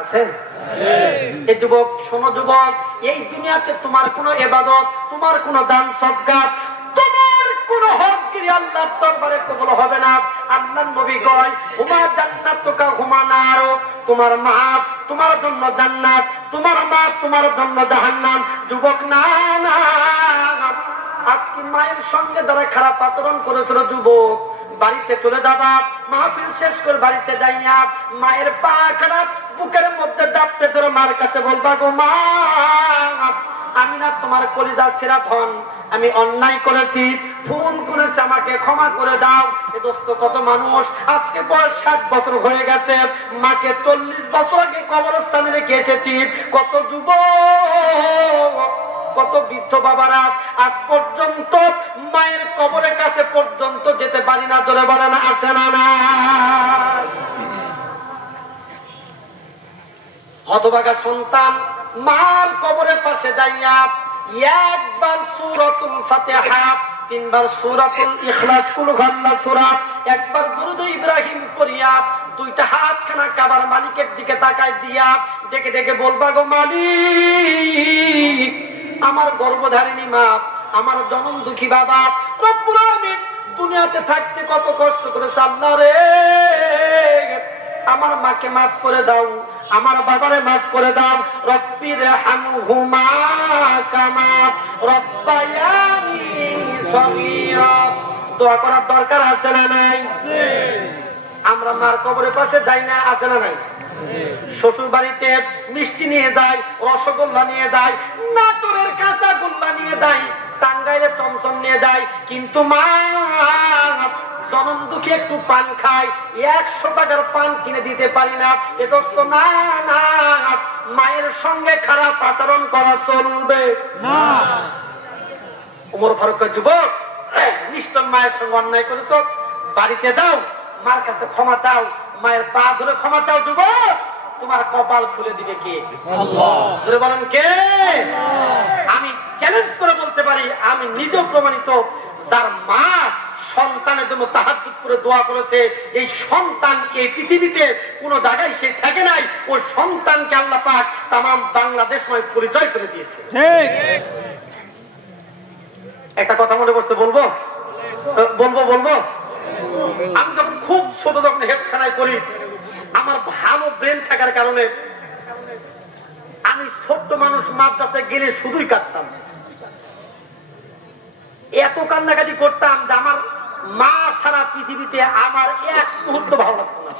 আছেন? এই যুবক শোনো, যুবক, এই দুনিয়াতে তোমার কোনো ইবাদত, তোমার কোনো দান সদকা, তোমার কোনো হকগিরি আল্লাহর দরবারে কবুল হবে না। আল্লাহর নবী কয়, হুমা জান্নাতুকা হুমা নার, তোমার মা তোমার জন্য জান্নাত, তোমার মা তোমার জন্য জাহান্নাম। যুবক, না না, আজকে মায়ের সঙ্গে যারা খারাপ আচরণ করেছিল, যুবক বাড়িতে চলে যাবা, মাহফিল শেষ করে বাড়িতে যাইয়া মায়ের পা খারাপ বুকের মধ্যে চাপতে ধরে মার কাছে বলবা, গো মা, আমি না তোমার কলিজা ছেঁড়া ধন, আমি অন্যায় করেছি, ভুল করেছি, আমাকে ক্ষমা করে দাও। এ দোস্ত, কত মানুষ আজকে বয়স 60 বছর হয়ে গেছে, মাকে 40 বছর আগে কবরস্থানে রেখে এসেছি। কত যুবক, কত বৃদ্ধ বাবারা আজ পর্যন্ত মায়ের কবরের কাছে পর্যন্ত যেতে পারি না। জোরে বলে না, আছে না? না, হতভাগা সন্তান মার কবরের পাশে যাইয়া একবার সূরাতুল ফাতিহা, 3 বার সূরাতুল ইখলাস, কুল হুয়াল্লাহু সূরা, একবার দুরূদ ইব্রাহিম পড়িয়া 2টা হাতখানা কাবার মালিকের দিকে তাকায় দিয়া ডেকে ডেকে বলবা, গো মালিক, আমার গর্ভধারিণী মা, আমার জনম দুঃখী বাবা, রব্বুল আলামিন দুনিয়াতে থাকতে কত কষ্ট করেছে, আল্লাহ রে, আমার মাকে মাফ করে দাও, আমার বাবারে মাফ করে দাও। রব্বির হামহুমা কামা রব্বায়ানি সগীরা। দোয়া করার দরকার আছে না নাই? আমরা মার কবরের পাশে যাই না, আছে না নাই? শ্বশুর বাড়িতে মিষ্টি নিয়ে যায়, রসগোল্লা নিয়ে যায়, নাটোরের কাঁচা গোল্লা নিয়ে যায়, টাঙ্গাইলে চমচম নিয়ে যায়, কিন্তু মা জনম দুঃখে একটু পান খায়, 100 টাকার পান কিনে দিতে পারি না। এ দোস্ত, না না, মায়ের সঙ্গে খারাপ আচরণ করা চলবে না। ওমর ফারুক, যুবক, নিশ্চয় মায়ের সঙ্গে অন্যায় করেছ, বাড়িতে যাও, মার কাছে ক্ষমা চাও, মায়ের পা ধরে ক্ষমা চাও। যুবক, তোমার কপাল খুলে দিবে কে? আল্লাহ। ধরে বলেন কে? আমি চ্যালেঞ্জ করে বলতে পারি, আমি নিজেও প্রমাণিত, যার মা সন্তানের জন্য তাহাজ্জুদ করে দোয়া করেছে, এই সন্তান এই পৃথিবীতে কোন জায়গায় সে থাকে নাই, ওই সন্তানকে আল্লাহ পাক তামাম বাংলাদেশময় পরিচয় করে দিয়েছে। ঠিক। একটা কথা মনে পড়ছে, বলবো বলবো বলবো আমি যখন খুব ছোট, যখন হেলখানায় করি, আমার ভালো ব্রেন থাকার কারণে আমি ছোট্ট মানুষ মাদ্রাসায় গেলে শুধুই কাঁদতাম, এত কান্নাকাটি করতাম যে আমার মা সারা পৃথিবীতে আমার এক মুহূর্ত ভালো লাগতো না।